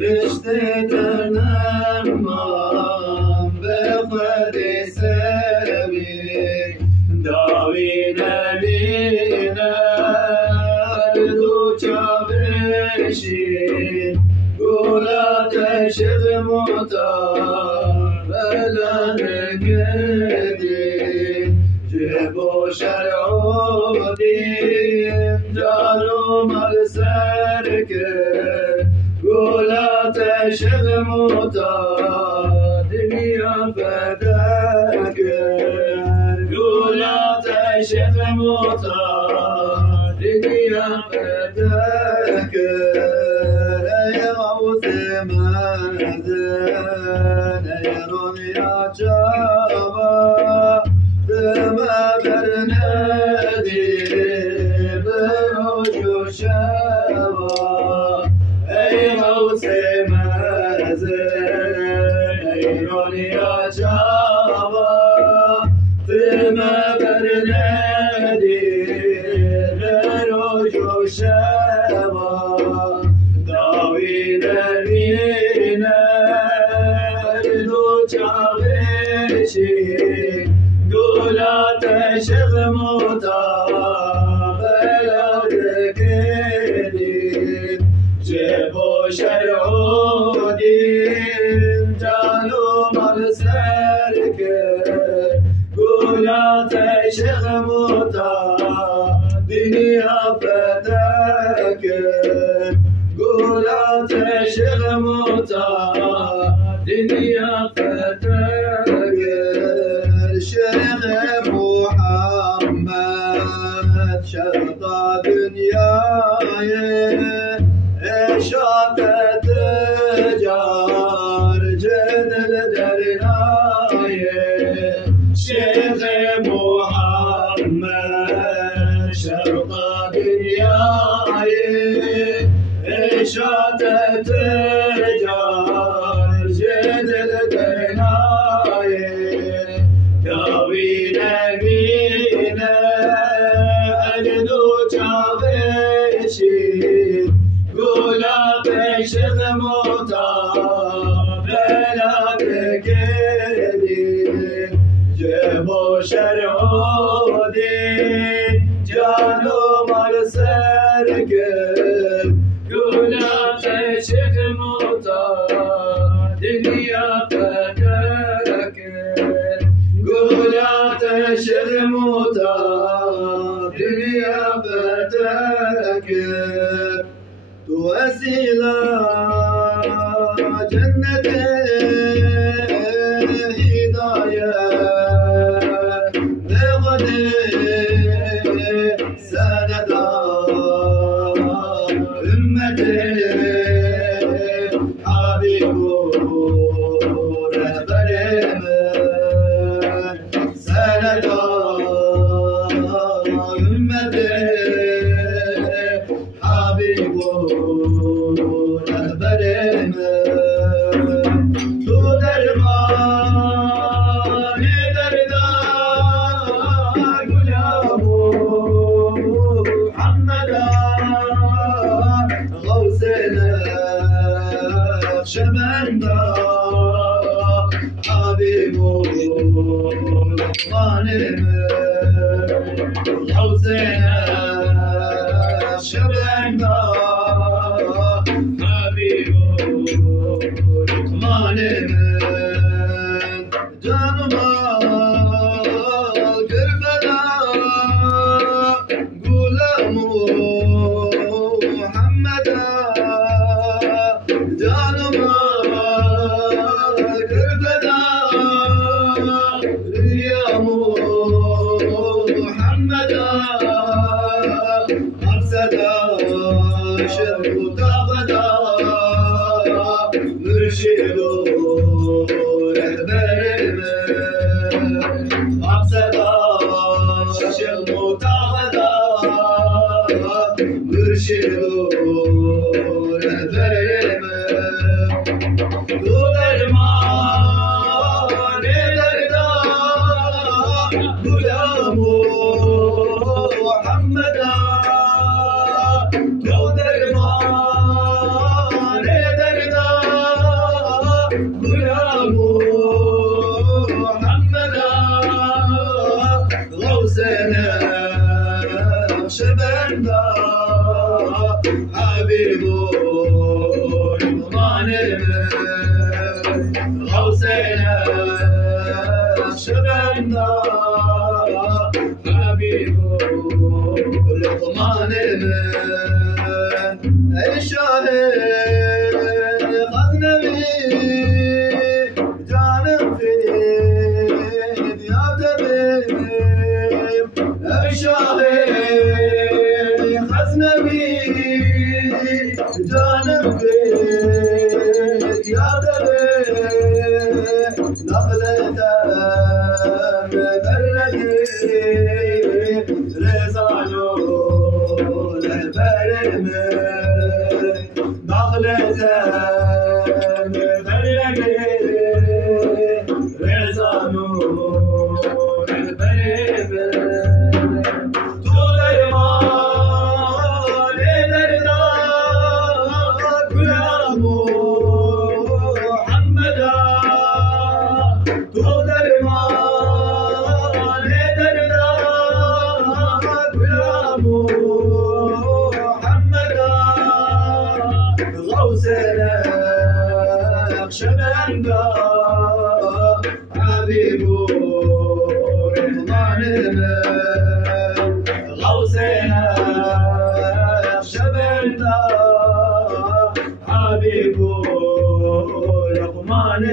رشته در نرمان به خود سوی داوی نبینه دو چاوشی گولات شد متابلن کدی جب و شرع دین جانو مال سر کرد گولات شد متاب دنیا فدا کرد گولات شد متاب دنیا فدا کرد ای غوث مازن ای رونیا جابا دما برندی بروش و شبا ای غوث مازن ای رونیا جابا دما برندی بروش و شبا داوی نبینه دو چاوشی گولات شد متابلت کدی جب و شرع دین جانو مال سر کرد گولات شد متاب دنیا فدا کرد گولات شد متاب دنیا فدا کرد شیخ محمد شرط دنیای اشاق تجار جدل درنای شیخ محمد شرط دنیای اشاق تجار جدل درنای داوی نبینه دو چاوشی گولات شد متابلت کدی جب و شرع دین جانو مال سر کرد گولات شد متاب دنیا فدا کرد گولات شد متاب دنیا فدا کرد تو وسیله جنت هدایت بخود سندا امت حبیب و رهبر من سندا امت حبیب و رهبر من تو درمان دردان گلاب محمدا غوث نقشبندا حبیب و رحمان من غوث نقشبندا حبیب و رحمان من جان مال کربلا غلام محمدا جان مال کربلا ریا محمدا مقصدا شرط غدا مرشد رهبر من مقصدا شرط غدا مرشد رهبر من تو درمان دردان غلام محمدا نقشبند حبيب لقمان غوثنا نقشبند حبيب لقمان اي شاهد غزنوي جانب في ديار تبيب اي شاهد غزنوي جانب في ديار تبيب نقلته بردي رزانو للبرم نقلته بردي رزانو للبرم طول المال دردا غلام محمدا طول المال دردا غلام محمدا غوثنا نقشبند حبيب رضوان غوثنا نقشبند حبيب لقمان